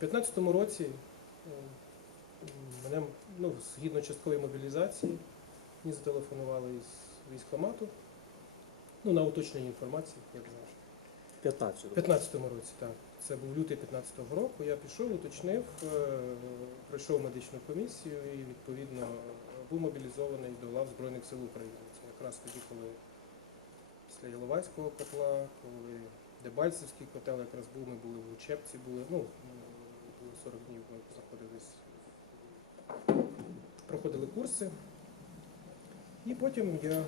в 15-му році е, мене, ну, згідно часткової мобілізації, мені зателефонували із військкомату. Ну, на уточнення інформації, як завжди. 15 У 15-му році, так. Це був лютий 15-го року. Я пішов, уточнив, е, пройшов медичну комісію і відповідно був мобілізований до лав Збройних сил України. Це якраз тоді, коли після Іловайського котла, коли Дебальцевський котел якраз був, ми були в Учебці, були, ну, 40 днів, ми знаходились, проходили курси. І потім я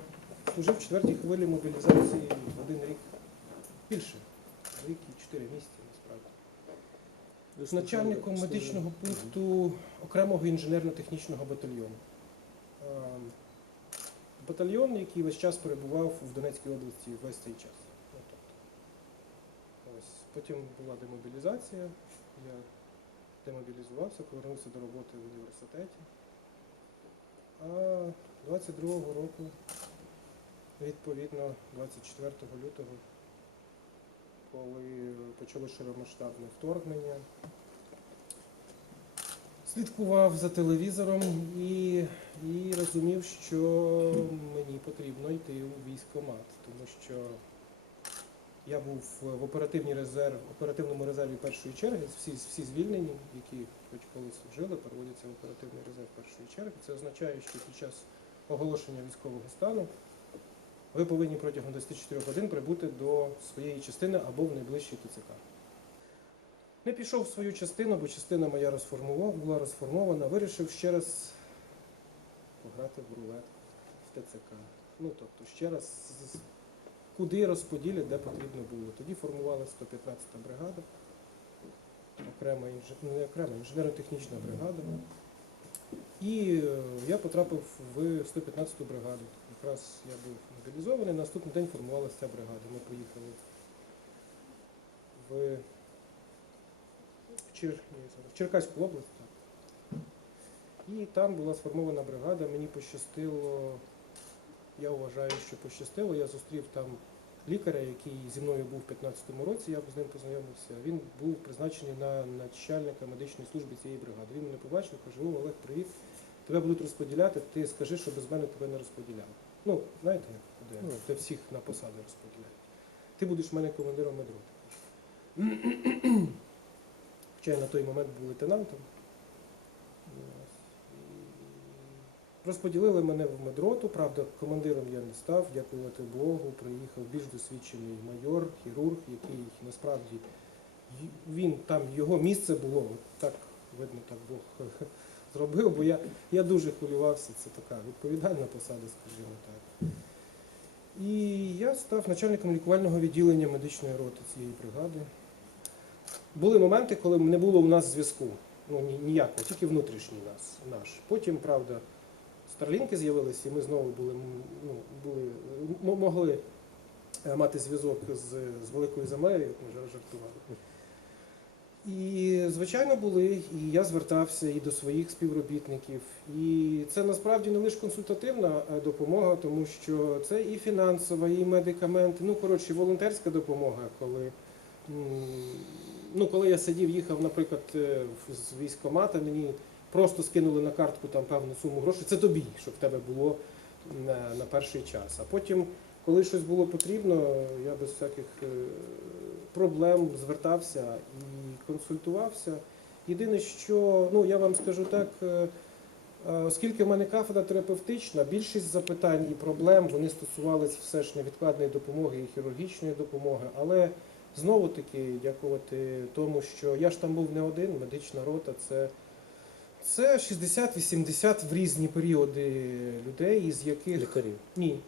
служив в четвертій хвилі мобілізації один рік більше. Рік і чотири місяці насправді. З начальником медичного пункту окремого інженерно-технічного батальйону. Ем, Батальйон, який весь час перебував в Донецькій області весь цей час. Ну, тобто, ось. Потім була демобілізація. Я демобілізувався, повернувся до роботи в університеті. А 22-го року, відповідно, 24 лютого, коли почалося широкомасштабне вторгнення. Слідкував за телевізором і, і розумів, що мені потрібно йти у військкомат, тому що я був в оперативній резерв, оперативному резерві першої черги, всі, всі звільнені, які хоч колись служили, переводяться в оперативний резерв першої черги. Це означає, що під час оголошення військового стану ви повинні протягом 24 годин прибути до своєї частини або в найближчий ТЦК. Не пішов в свою частину, бо частина моя розформувала, була розформована, вирішив ще раз пограти в рулетку в ТЦК. Ну, тобто ще раз куди розподілять, де потрібно було. Тоді формувала 115-та бригада, окрема ну, не окрема, інженерно-технічна бригада. І е, я потрапив в 115-ту бригаду. Якраз я був мобілізований, наступний день формувалася ця бригада. Ми поїхали в Чер... в Черкаську область. Так. І там була сформована бригада. Мені пощастило, я вважаю, що пощастило. Я зустрів там лікаря, який зі мною був у 15-му році, я з ним познайомився. Він був призначений на начальника медичної служби цієї бригади. Він мене побачив, каже, о, Олег, привіт. Тебе будуть розподіляти, ти скажи, що без мене тебе не розподіляли. Ну, знаєте, як де, Ну. де всіх на посади розподіляють. Ти будеш в мене командиром медроти. Хоча я на той момент був лейтенантом. Розподілили мене в медроту, правда, командиром я не став, дякувати Богу, приїхав більш досвідчений майор, хірург, який насправді він там його місце було, так видно, так Бог зробив, бо я, я дуже хвилювався, це така відповідальна посада, скажімо так. І я став начальником лікувального відділення медичної роти цієї бригади. Були моменти, коли не було у нас зв'язку. Ну, ні- ніякого, тільки внутрішній нас, наш. Потім, правда, старлінки з'явилися, і ми знову були, ну, були, могли е, мати зв'язок з, з великою землею, як ми жар- жартували. І, звичайно, були, і я звертався і до своїх співробітників. І це насправді не лише консультативна е, допомога, тому що це і фінансова, і медикаменти, ну коротше, волонтерська допомога, коли. Ну, коли я сидів, їхав, наприклад, е, з військкомата, мені просто скинули на картку там певну суму грошей. Це тобі, щоб в тебе було на, на перший час. А потім, коли щось було потрібно, я без всяких е, проблем звертався і консультувався. Єдине, що ну я вам скажу так. е, е, Оскільки в мене кафедра терапевтична, більшість запитань і проблем вони стосувалися все ж невідкладної допомоги і хірургічної допомоги. Але знову таки, дякувати тому, що я ж там був не один, медична рота це, це 60-80 в різні періоди людей, із яких лікарів. ні.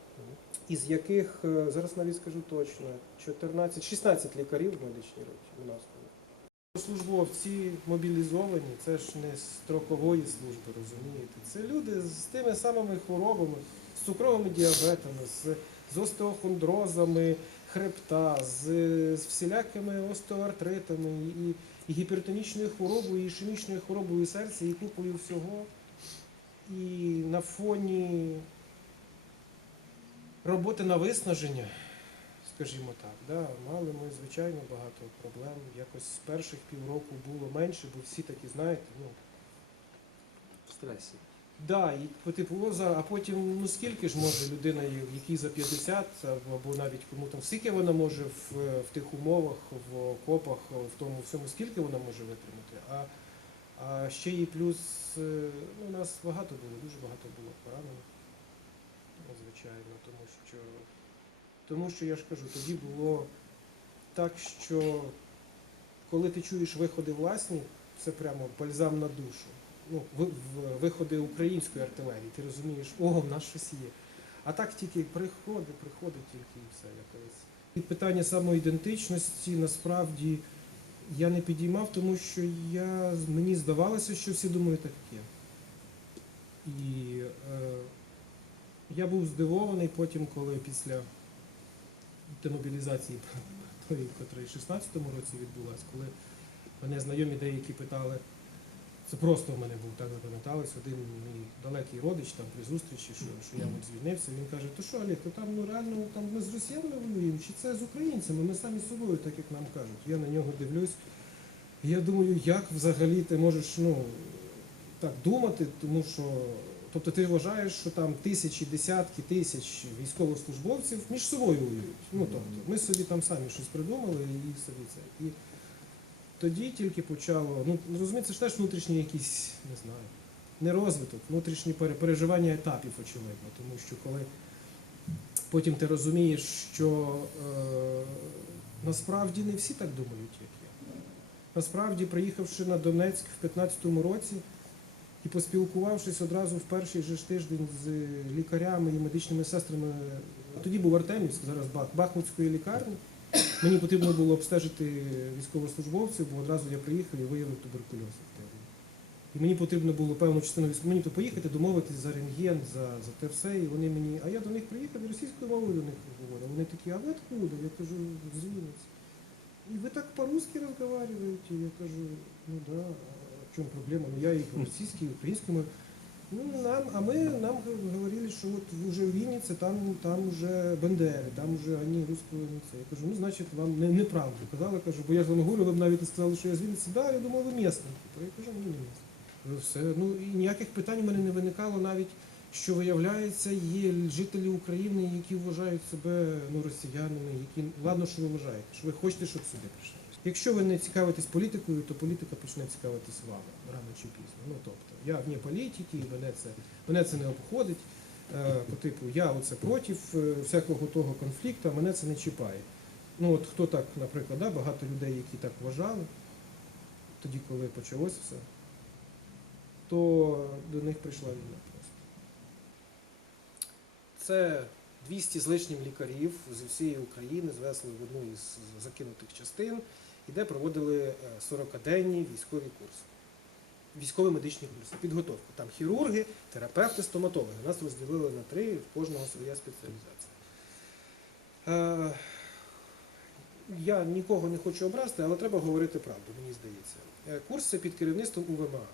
Із яких, е, зараз навіть скажу точно, 14, 16 лікарів в медичній роті у нас було. Службовці мобілізовані, це ж не строкової служби, розумієте? Це люди з тими самими хворобами, з цукровими діабетами, з, з остеохондрозами хребта, з, з всілякими остеоартритами, і, і гіпертонічною хворобою, і ішемічною хворобою серця, і купою всього. І на фоні роботи на виснаження скажімо так. Да? Мали ми, звичайно, багато проблем. Якось з перших півроку було менше, бо всі такі, знаєте, ну, В стресі. Да, і по типу воза, а потім ну скільки ж може людина, якій за 50, або або навіть кому там, скільки вона може в, в тих умовах, в окопах, в тому всьому, скільки вона може витримати. А, а ще і плюс, е, ну, у нас багато було, дуже багато було поранених, ну, звичайно, тому що, тому що я ж кажу, тоді було так, що коли ти чуєш виходи власні, це прямо бальзам на душу ну, виходи української артилерії, ти розумієш, о, в нас щось є. А так тільки приходить, приходить тільки і все якось. І питання самоідентичності насправді я не підіймав, тому що я, мені здавалося, що всі думають так. І е, я був здивований потім, коли після демобілізації, котрої в 16-му році відбулась, коли мене знайомі деякі питали, це просто в мене був так запам'яталось. Один мій далекий родич там при зустрічі, що, що я от звільнився. Він каже: то що, Олег, то там ну реально там ми з росіянами воюємо, чи це з українцями? Ми самі з собою, так як нам кажуть. Я на нього дивлюсь. І я думаю, як взагалі ти можеш ну, так думати, тому що. Тобто ти вважаєш, що там тисячі, десятки тисяч військовослужбовців між собою воюють. Ну тобто, ми собі там самі щось придумали і собі це. І тоді тільки почало, ну розумієте, це ж теж внутрішній якийсь, не знаю, не розвиток, внутрішні пере- переживання етапів, очевидно. Тому що коли потім ти розумієш, що е, насправді не всі так думають, як я. Насправді, приїхавши на Донецьк в 15-му році і поспілкувавшись одразу в перший же ж тиждень з лікарями і медичними сестрами, тоді був Артемівськ, зараз Бах, Бахмутської лікарні. Мені потрібно було обстежити військовослужбовців, бо одразу я приїхав і виявив туберкульоз в тебе. І мені потрібно було певну частину мені то поїхати, домовитись за рентген, за, за те все. І вони мені, а я до них приїхав і російською мовою до них говорю. Вони такі, а ви откуда? Я кажу, з. І ви так по-русски розмовляєте? Я кажу, ну да, а в чому проблема? Ну я і російською, і українською мовою. Ну, нам, а мы нам говорили, что вот уже в Виннице, там, там уже Бандери, там уже они русского це. Я кажу, ну значить вам не, неправду казали, кажу, бо я ж говорю, ви б навіть не сказали, що я з Вінниці. Да, я думав, ви місний. Я кажу, ні, не місний. Ну, Все. Ну і ніяких питань у мене не виникало навіть, що виявляється, є жителі України, які вважають себе ну, росіянами, які ладно, що ви вважаєте, що ви хочете, щоб сюди прийшли. Якщо ви не цікавитесь політикою, то політика почне цікавитись вами рано чи пізно. Ну тобто, я вне політики, мене це мене це не обходить. Е, по типу, я оце проти е, всякого того конфлікту, мене це не чіпає. Ну от хто так, наприклад, да, багато людей, які так вважали, тоді, коли почалось все, то до них прийшла війна просто. Це 200 з лишнім лікарів з усієї України звезли в одну із закинутих частин, і де проводили е, 40-денні військові курси. Військові медичні курси, підготовка. Там хірурги, терапевти, стоматологи. Нас розділили на три, в кожного своя спеціалізація. Е, я нікого не хочу образити, але треба говорити правду, мені здається. Е, Курси під керівництвом УВМА,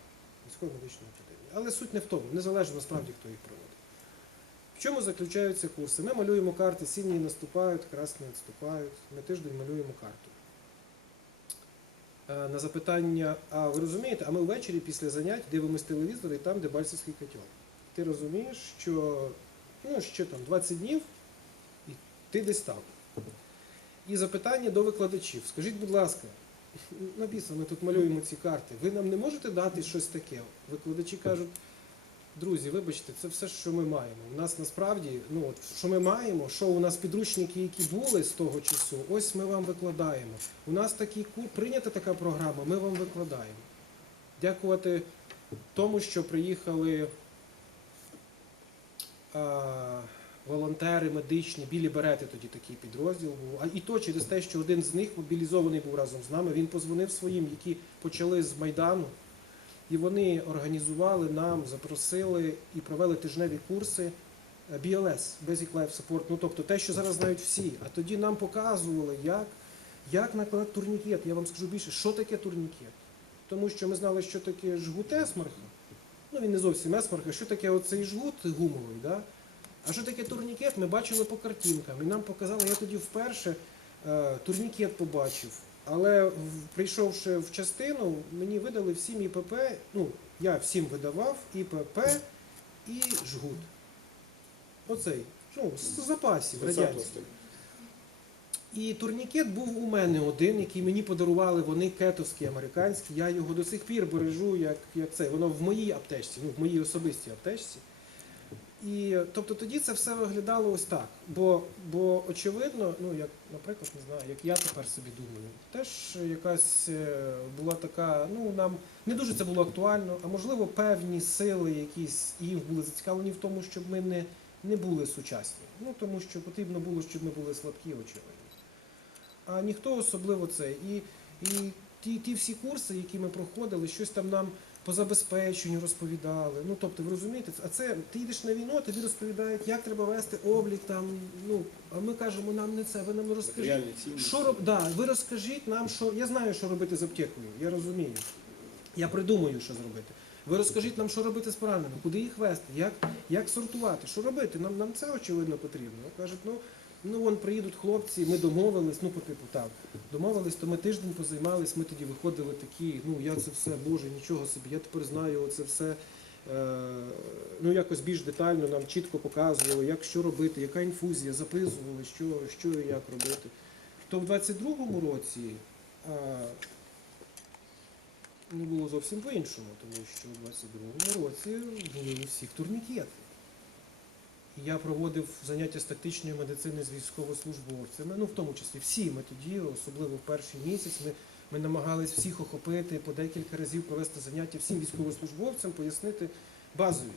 військово медичної академії. Але суть не в тому, незалежно насправді, хто їх проводить. В чому заключаються курси? Ми малюємо карти, сині наступають, красні відступають. Ми тиждень малюємо карту. Е, На запитання, а ви розумієте, а ми ввечері після занять дивимось телевізор і там Дебальцевський котел. Ти розумієш, що ну, ще там 20 днів і ти десь там. І запитання до викладачів. Скажіть, будь ласка, на ми тут малюємо ці карти. Ви нам не можете дати щось таке? Викладачі кажуть, друзі, вибачте, це все, що ми маємо. У нас насправді, ну от що ми маємо, що у нас підручники, які були з того часу, ось ми вам викладаємо. У нас такий курс, прийнята така програма, ми вам викладаємо. Дякувати тому, що приїхали а, волонтери медичні, білі берети тоді такий підрозділ був. А і то через те, що один з них мобілізований був разом з нами. Він позвонив своїм, які почали з Майдану. І вони організували нам, запросили і провели тижневі курси е, BLS, Basic Life Support, ну тобто те, що зараз знають всі. А тоді нам показували, як, як накладати турнікет. Я вам скажу більше, що таке турнікет. Тому що ми знали, що таке жгут есмарха. Ну він не зовсім есмарха, що таке оцей жгут гумовий, да? А що таке турнікет? Ми бачили по картинкам. І нам показали, я тоді вперше е, турнікет побачив. Але прийшовши в частину, мені видали всім ІПП, ну, я всім видавав ІПП і жгут. Оцей. Ну, з запасів радянських. І турнікет був у мене один, який мені подарували вони кетовські, американські. Я його до сих пір бережу, як, як це. Воно в моїй аптечці, ну, в моїй особистій аптечці. І тобто тоді це все виглядало ось так. Бо, бо очевидно, ну як, наприклад, не знаю, як я тепер собі думаю, теж якась е, була така, ну нам не дуже це було актуально, а можливо, певні сили, якісь їх були зацікавлені в тому, щоб ми не, не були сучасні. Ну тому що потрібно було, щоб ми були слабкі, очевидно. А ніхто особливо це. І, і ті, ті всі курси, які ми проходили, щось там нам по забезпеченню розповідали. Ну тобто, ви розумієте, а це ти йдеш на війну, а тобі розповідають, як треба вести облік там. Ну а ми кажемо, нам не це, ви нам розкажіть. Що роб... да, ви розкажіть нам, що я знаю, що робити з аптекою, я розумію. Я придумаю, що зробити. Ви розкажіть нам, що робити з пораненими, куди їх вести, як, як сортувати, що робити. Нам, нам це очевидно потрібно. Кажуть, ну, ну вон приїдуть хлопці, ми домовились, ну по типу так. Домовились, то ми тиждень позаймались, ми тоді виходили такі, ну я це все, Боже, нічого собі, я тепер знаю це все. Е, ну якось більш детально нам чітко показували, як що робити, яка інфузія, записували, що, що і як робити. То в 22-му році а, не було зовсім по-іншому, тому що в 22-му році були у турнікети. Я проводив заняття з тактичної медицини з військовослужбовцями, ну в тому числі всі ми тоді, особливо в перший місяць, ми, ми намагались всіх охопити, по декілька разів провести заняття всім військовослужбовцям, пояснити базові.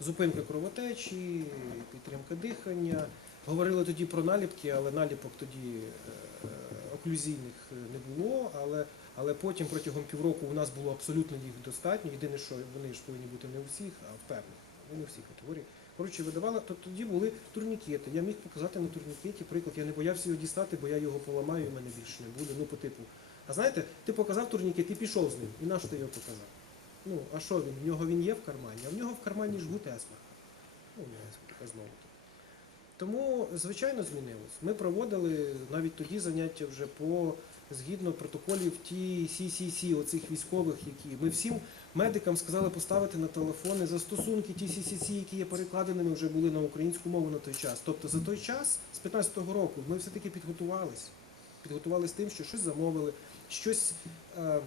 Зупинка кровотечі, підтримка дихання. Говорили тоді про наліпки, але наліпок тоді е, оклюзійних не було. Але, але потім протягом півроку у нас було абсолютно їх достатньо. Єдине, що вони ж повинні бути не у всіх, а в певних, не у всіх категоріях. Коротше, видавали, то тоді були турнікети. Я міг показати на турнікеті приклад. Я не боявся його дістати, бо я його поламаю, і в мене більше не буде. Ну, по типу. А знаєте, ти показав турнікет і пішов з ним. І на що ти його показав? Ну, а що він? В нього він є в кармані, а в нього в кармані жгут есмаха. Ну, есмаха знову. Тому, звичайно, змінилось. Ми проводили навіть тоді заняття вже по згідно протоколів ті CCC, оцих військових, які ми всім медикам сказали поставити на телефони застосунки ті CCC, які є перекладеними, вже були на українську мову на той час. Тобто за той час, з 15-го року, ми все-таки підготувались. Підготувались тим, що щось замовили, щось. Е,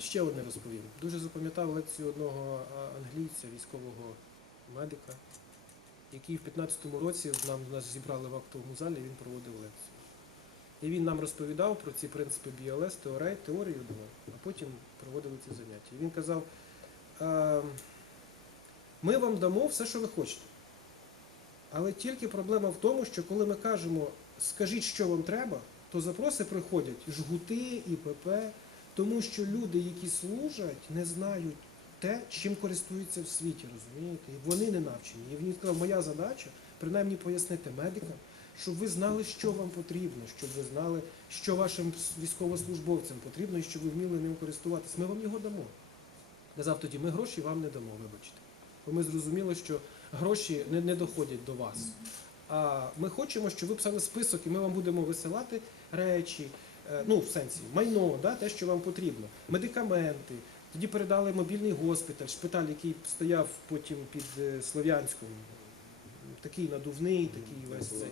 ще одне розповім. Дуже запам'ятав лекцію одного англійця, військового медика, який в 15-му році нам нас зібрали в актовому залі, він проводив лекцію. І він нам розповідав про ці принципи BLS, теорію, теорію а потім проводили ці заняття. І він казав, «Е, ми вам дамо все, що ви хочете. Але тільки проблема в тому, що коли ми кажемо, скажіть, що вам треба, то запроси приходять жгути, ІПП, тому що люди, які служать, не знають те, чим користуються в світі, розумієте? І вони не навчені. І він сказав, моя задача принаймні пояснити медикам, щоб ви знали, що вам потрібно, щоб ви знали, що вашим військовослужбовцям потрібно і щоб ви вміли ним користуватися. Ми вам його дамо. Казав тоді, ми гроші вам не дамо, вибачте. Бо ми зрозуміли, що гроші не, не доходять до вас. А ми хочемо, щоб ви писали список, і ми вам будемо висилати речі, е, ну, в сенсі, майно, да, те, що вам потрібно, медикаменти. Тоді передали мобільний госпіталь, шпиталь, який стояв потім під е, Слов'янськом, такий надувний, такий весь цей.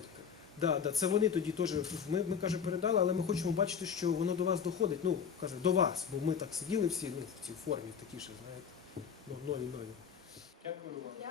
Да, да, це вони тоді теж. Ми, ми каже, передали, але ми хочемо бачити, що воно до вас доходить. Ну, каже, до вас, бо ми так сиділи всі, ну, в цій формі, такі ще, знаєте, ну, нові нові. Дякую вам.